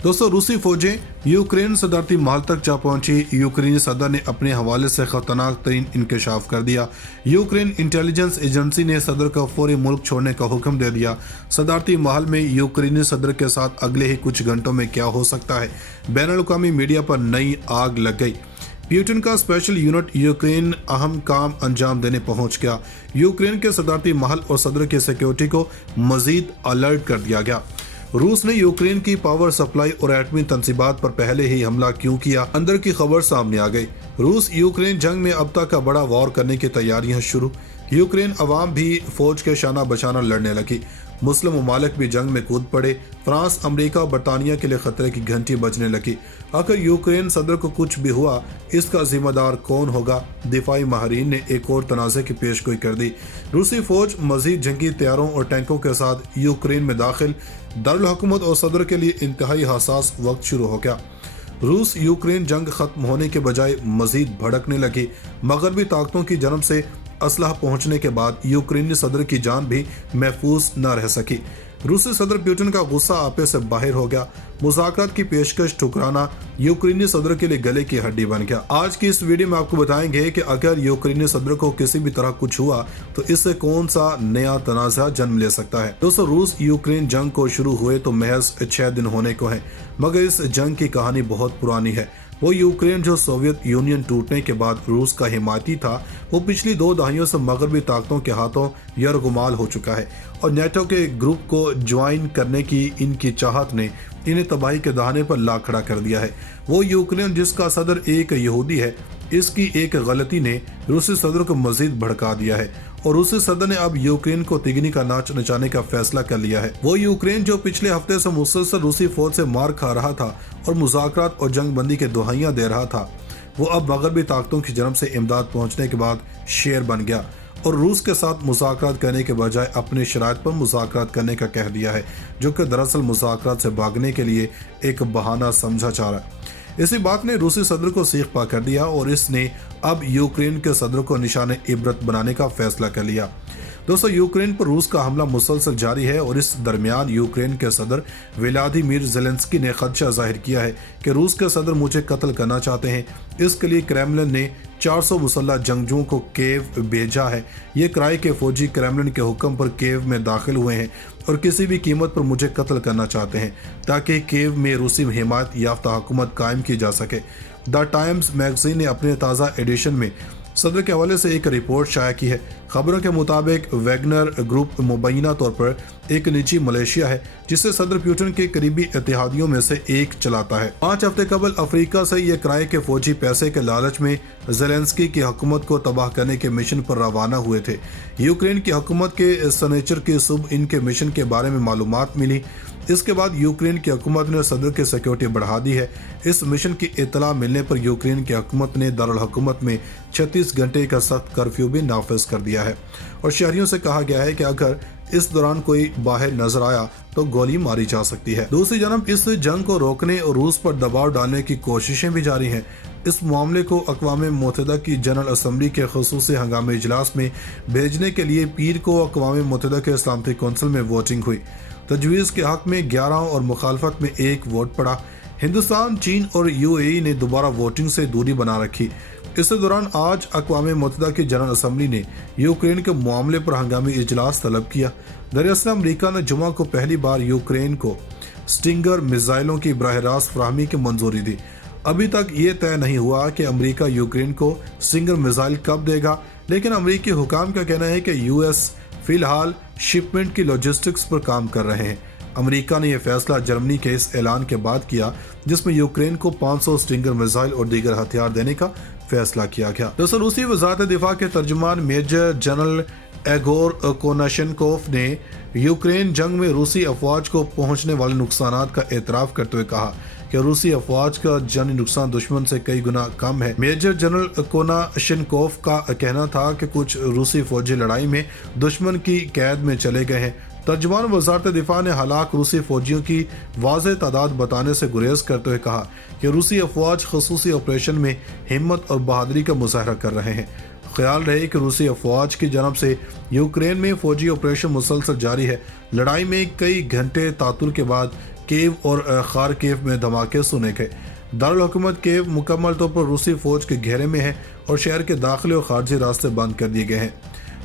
दोस्तों, रूसी फौजें यूक्रेन सदारती महल तक जा पहुंची। यूक्रेनी सदर ने अपने हवाले से खतरनाक तरीन इंकशाफ कर दिया। यूक्रेन इंटेलिजेंस एजेंसी ने सदर को फौरी मुल्क छोड़ने का हुक्म दे दिया। सदारती महल में यूक्रेनी सदर के साथ अगले ही कुछ घंटों में क्या हो सकता है, बैनुल-अक़वामी मीडिया पर नई आग लग गई। प्यूटन का स्पेशल यूनिट यूक्रेन अहम काम अंजाम देने पहुंच गया। यूक्रेन के सदारती महल और सदर की सिक्योरिटी को मजीद अलर्ट कर दिया गया। रूस ने यूक्रेन की पावर सप्लाई और एटमी तंसीबात पर पहले ही हमला क्यों किया, अंदर की खबर सामने आ गई। रूस यूक्रेन जंग में अब तक का बड़ा वॉर करने की तैयारियां शुरू। यूक्रेन अवाम भी फौज के शाना बशाना लड़ने लगी। मुस्लिम ममालिक भी जंग में कूद पड़े। फ्रांस, अमेरिका और बरतानिया के लिए खतरे की घंटी बजने लगी। अगर यूक्रेन सदर को कुछ भी हुआ, इसका जिम्मेदार कौन होगा? दिफाई माहरीन ने एक और तनाज़े की पेशगोई कर दी। रूसी फौज मजीद जंगी तैयारों और टैंकों के साथ यूक्रेन में दाखिल। दारुल हुकूमत और सदर के लिए इंतहाई हसास वक्त शुरू हो गया। रूस यूक्रेन जंग खत्म होने के बजाय मजीद भड़कने लगी। मगरबी ताकतों की जन्म से असलहा पहुंचने के बाद यूक्रेनी सदर की जान भी महफूज न रह सकी। रूसी सदर प्यूटन का गुस्सा आपे से बाहर हो गया। मुज़ाकरात की पेशकश ठुकराना यूक्रेनी सदर के लिए गले की हड्डी बन गया। आज की इस वीडियो में आपको बताएंगे कि अगर यूक्रेनी सदर को किसी भी तरह कुछ हुआ तो इससे कौन सा नया तनाज़ा जन्म ले सकता है। दोस्तों, रूस यूक्रेन जंग को शुरू हुए तो महज 6 दिन होने को हैं, मगर इस जंग की कहानी बहुत पुरानी है। वो यूक्रेन जो सोवियत यूनियन टूटने के बाद रूस का हिमायती था, वो पिछली 2 दहाइयों से मगरबी ताकतों के हाथों यरगुमाल हो चुका है और नेटो के ग्रुप को ज्वाइन करने की इनकी चाहत ने इन्हें तबाही के दहाने पर ला खड़ा कर दिया है। वो यूक्रेन जिसका सदर एक यहूदी है, इसकी एक गलती ने रूसी सदर को मजीद भड़का दिया है और रूसी सदर ने अब यूक्रेन को तिगनी का नाच नचाने का फैसला कर लिया है। वो यूक्रेन जो पिछले हफ्ते से मुसलसल रूसी फौज से मार खा रहा था और मुज़ाकरात और जंग बंदी के दुहाइयां दे रहा था, वो अब मगरबी ताकतों की जन्म से इमदाद पहुंचने के बाद शेर बन गया और रूस के साथ मुज़ाकरात करने के बजाय अपने शराइत पर मुज़ाकरात करने का कह दिया है, जो कि दरअसल मुज़ाकरात से भागने के लिए एक बहाना समझा जा रहा है। इसी बात ने रूसी सदर को सीख पा कर दिया और इसने अब यूक्रेन के सदर को निशाने इबरत बनाने का फैसला कर लिया। दोस्तों, यूक्रेन पर रूस का हमला मुसलसल जारी है और इस दरमियान यूक्रेन के सदर व्लादिमीर ज़ेलेंस्की ने खदशा जाहिर किया है कि रूस के सदर मुझे कत्ल करना चाहते हैं। इसके लिए क्रेमलिन ने 400 मुसल्लह जंगजुओं को केव भेजा है। ये किराए के फौजी क्रेमलिन के हुक्म पर केव में दाखिल हुए हैं और किसी भी कीमत पर मुझे कत्ल करना चाहते हैं ताकि केव में रूसी हिमायत याफ्ता हुकूमत कायम की जा सके। द टाइम्स मैगजीन ने अपने ताज़ा एडिशन में सदर के हवाले से एक रिपोर्ट शाया की है। खबरों के मुताबिक वैगनर ग्रुप मुबैना तौर पर एक निजी मलेशिया है जिसे सदर प्यूटन के करीबी इत्तेहादियों में से एक चलाता है। 5 हफ्ते कबल अफ्रीका से ये किराए के फौजी पैसे के लालच में ज़ेलेंस्की की हुकूमत को तबाह करने के मिशन पर रवाना हुए थे। यूक्रेन की हुकूमत के सनेचर की सुबह इनके मिशन के बारे में मालूमात मिली। इसके बाद यूक्रेन की हुकूमत ने सदर की सिक्योरिटी बढ़ा दी है। इस मिशन की इत्तला मिलने पर यूक्रेन की हुकूमत ने दारुल हुकूमत में 36 घंटे का सख्त कर्फ्यू भी नाफिज कर दिया है और शहरियों से कहा गया है कि अगर इस दौरान कोई बाहर नजर आया तो गोली मारी जा सकती है। दूसरी जानब इस जंग को रोकने और रूस पर दबाव डालने की कोशिशें भी जारी हैं। इस मामले को अक़वाम मुत्तहिदा की जनरल असम्बली के ख़ुसूसी हंगामी इजलास में भेजने के लिए पीर को अक़वाम मुत्तहिदा के सलामती कौंसिल में वोटिंग हुई। तजवीज़ के हक में 11 और मुखालफत में 1 वोट पड़ा। हिंदुस्तान, चीन और UAE ने दोबारा वोटिंग से दूरी बना रखी। इस दौरान आज अक़वाम मुत्तहिदा की जनरल असम्बली ने यूक्रेन के मामले पर हंगामी इजलास तलब किया। दरअसल अमरीका ने जुमा को पहली बार यूक्रेन को स्टिंगर मिसाइलों की बराह रास्त फराहमी की मंजूरी दी। अभी तक ये तय नहीं हुआ कि अमरीका यूक्रेन को स्टिंगर मिसाइल कब देगा, लेकिन अमरीकी हुकाम का कहना है कि US फिलहाल शिपमेंट की लॉजिस्टिक्स पर काम कर रहे हैं। अमेरिका ने यह फैसला जर्मनी के इस ऐलान के बाद किया जिसमें यूक्रेन को 500 स्टिंगर मिसाइल और दीगर हथियार देने का फैसला किया गया। दोस्तों, रूसी वज़ारत दिफा के तर्जुमान मेजर जनरल एगोर कोनाशेंकोव ने यूक्रेन जंग में रूसी अफवाज को पहुंचने वाले नुकसानात का एतराफ़ करते हुए कहा कि रूसी अफवाज का जानी नुकसान दुश्मन से कई गुना कम है। मेजर जनरल कोनाशेंकोव का कहना था कि कुछ रूसी फौजी लड़ाई में दुश्मन की कैद में चले गए हैं। तर्जुमान वज़ारत दिफा ने हलाक रूसी फौजियों की वाज़ेह तादाद बताने से गुरेज करते हुए कहा कि रूसी अफवाज खसूसी ऑपरेशन में हिम्मत और बहादुरी का मुजाहरा कर रहे हैं। ख्याल रहे कि रूसी अफवाज की जानब से यूक्रेन में फौजी ऑपरेशन मुसलसल जारी है। लड़ाई में कई घंटे तातुल के बाद کیو اور خارکیو میں دھماکے سنے گئے۔ دارالحکومت کیو مکمل طور پر روسی فوج کے گھیرے میں ہے اور شہر کے داخلی اور خارجی راستے بند کر دیے گئے ہیں۔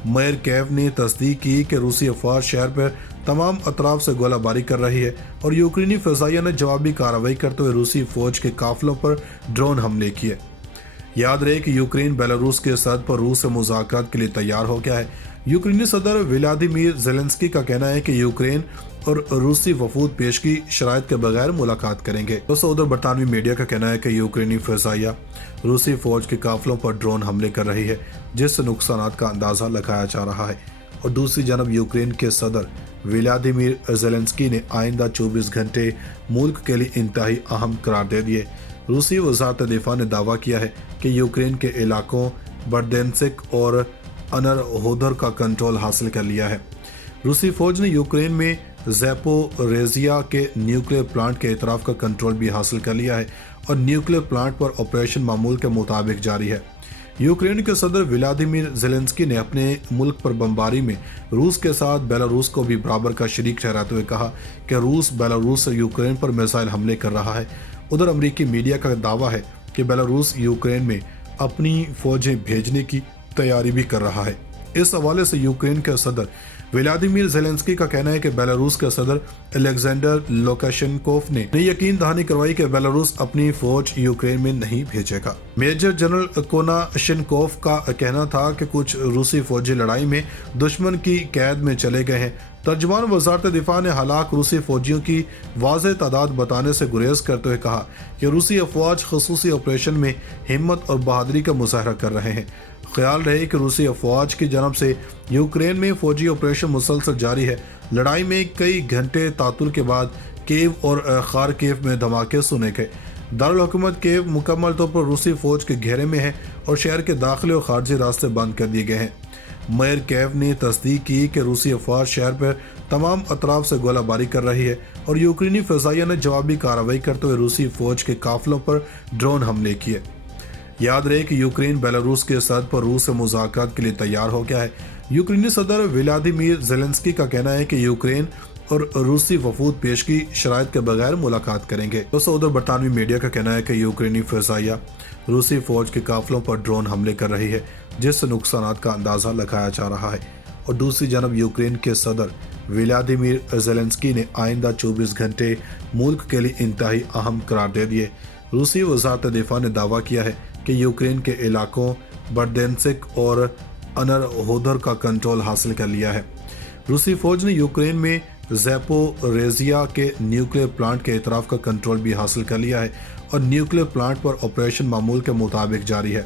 میئر کیو نے تصدیق کی کہ روسی افواج شہر پر تمام اطراف سے گولہ باری کر رہی ہے اور یوکرینی فضائیہ نے جوابی کارروائی کرتے ہوئے روسی فوج کے قافلوں پر ڈرون حملے کیے۔ یاد رہے کہ یوکرین بیلاروس کے سرحد پر روس سے مذاکرات کے لیے تیار ہو گیا ہے۔ یوکرینی صدر ولادیمیر زیلنسکی کا کہنا ہے کہ یوکرین اور روسی وفود پیشگی شرائط کے بغیر ملاقات کریں گے۔ دوستو ادھر برطانوی میڈیا کا کہنا ہے کہ یوکرینی فضائیہ روسی فوج کے قافلوں پر ڈرون حملے کر رہی ہے جس سے نقصانات کا اندازہ لگایا جا رہا ہے، اور دوسری جانب یوکرین کے صدر ولادیمیر زیلنسکی نے آئندہ 24 گھنٹے ملک کے لیے انتہائی اہم قرار دے دیے۔ روسی وزارت دفاع نے دعویٰ کیا ہے کہ یوکرین کے علاقوں برڈینسک اور انرہودر کا کنٹرول حاصل کر لیا ہے۔ روسی فوج نے یوکرین میں زیپوریزیا کے نیوکلیئر پلانٹ کے اطراف کا کنٹرول بھی حاصل کر لیا ہے اور نیوکلیئر پلانٹ پر آپریشن معمول کے مطابق جاری ہے۔ یوکرین کے صدر ولادیمیر زیلنسکی نے اپنے ملک پر بمباری میں روس کے ساتھ بیلاروس کو بھی برابر کا شریک ٹھہراتے ہوئے کہا کہ روس بیلاروس سے یوکرین پر میزائل حملے کر رہا ہے۔ ادھر امریکی میڈیا کا دعویٰ ہے کہ بیلاروس یوکرین میں اپنی فوجیں بھیجنے کی تیاری بھی کر رہا ہے۔ اس حوالے سے یوکرین کے صدر ولادیمیر زیلنسکی کا کہنا ہے کہ بیلاروس کے صدر الیگزینڈر لوکاشینکوف نے یقین دہانی کروائی کہ بیلاروس اپنی فوج یوکرین میں نہیں بھیجے گا۔ میجر جنرل کوناشینکوف کا کہنا تھا کہ کچھ روسی فوجی لڑائی میں دشمن کی قید میں چلے گئے ہیں۔ ترجمان وزارت دفاع نے ہلاک روسی فوجیوں کی واضح تعداد بتانے سے گریز کرتے ہوئے کہا کہ روسی افواج خصوصی آپریشن میں ہمت اور بہادری کا مظاہرہ کر رہے ہیں۔ خیال رہے کہ روسی افواج کی جانب سے یوکرین میں فوجی آپریشن مسلسل جاری ہے۔ لڑائی میں کئی گھنٹے تعطل کے بعد کیو اور خارکیو میں دھماکے سنے گئے۔ دارالحکومت کیو مکمل طور پر روسی فوج کے گھیرے میں ہے اور شہر کے داخلی اور خارجی راستے بند کر دیے گئے ہیں۔ میئر کیو نے تصدیق کی کہ روسی افواج شہر پر تمام اطراف سے گولہ باری کر رہی ہے اور یوکرینی فضائیہ نے جوابی کارروائی کرتے ہوئے روسی فوج کے قافلوں پر ڈرون حملے کیے۔ یاد رہے کہ یوکرین بیلاروس کے سرحد پر روس سے مذاکرات کے لیے تیار ہو گیا ہے۔ یوکرینی صدر ولادیمیر زیلنسکی کا کہنا ہے کہ یوکرین اور روسی وفود پیشگی شرائط کے بغیر ملاقات کریں گے۔ دوستو ادھر برطانوی میڈیا کا کہنا ہے کہ یوکرینی فضائیہ روسی فوج کے قافلوں پر ڈرون حملے کر رہی ہے جس سے نقصانات کا اندازہ لگایا جا رہا ہے، اور دوسری جانب یوکرین کے صدر ولادیمیر زیلنسکی نے آئندہ 24 گھنٹے ملک کے لیے انتہائی اہم قرار دے دیے۔ روسی وزارت دفاع نے دعویٰ کیا ہے کہ یوکرین کے علاقوں برڈینسک اور انرہودر کا کنٹرول حاصل کر لیا ہے۔ روسی فوج نے یوکرین میں زیپوریزیا کے نیوکلیئر پلانٹ کے اطراف کا کنٹرول بھی حاصل کر لیا ہے اور نیوکلیئر پلانٹ پر آپریشن معمول کے مطابق جاری ہے۔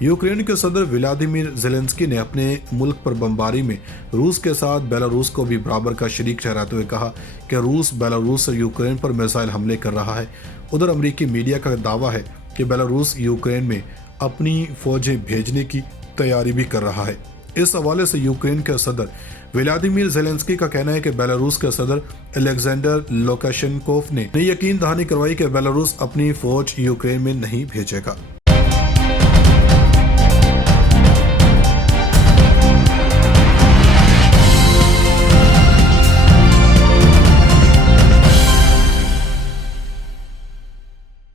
یوکرین کے صدر ولادیمیر زیلنسکی نے اپنے ملک پر بمباری میں روس کے ساتھ بیلاروس کو بھی برابر کا شریک ٹھہراتے ہوئے کہا کہ روس بیلاروس سے یوکرین پر میزائل حملے کر رہا ہے۔ ادھر امریکی میڈیا کا دعویٰ ہے کہ بیلاروس یوکرین میں اپنی فوجیں بھیجنے کی تیاری بھی کر رہا ہے۔ اس حوالے سے یوکرین کے صدر ولادیمیر زیلنسکی کا کہنا ہے کہ بیلاروس کے صدر الیگزینڈر لوکاشینکوف نے یقین دہانی کروائی کہ بیلاروس اپنی فوج یوکرین میں نہیں بھیجے گا۔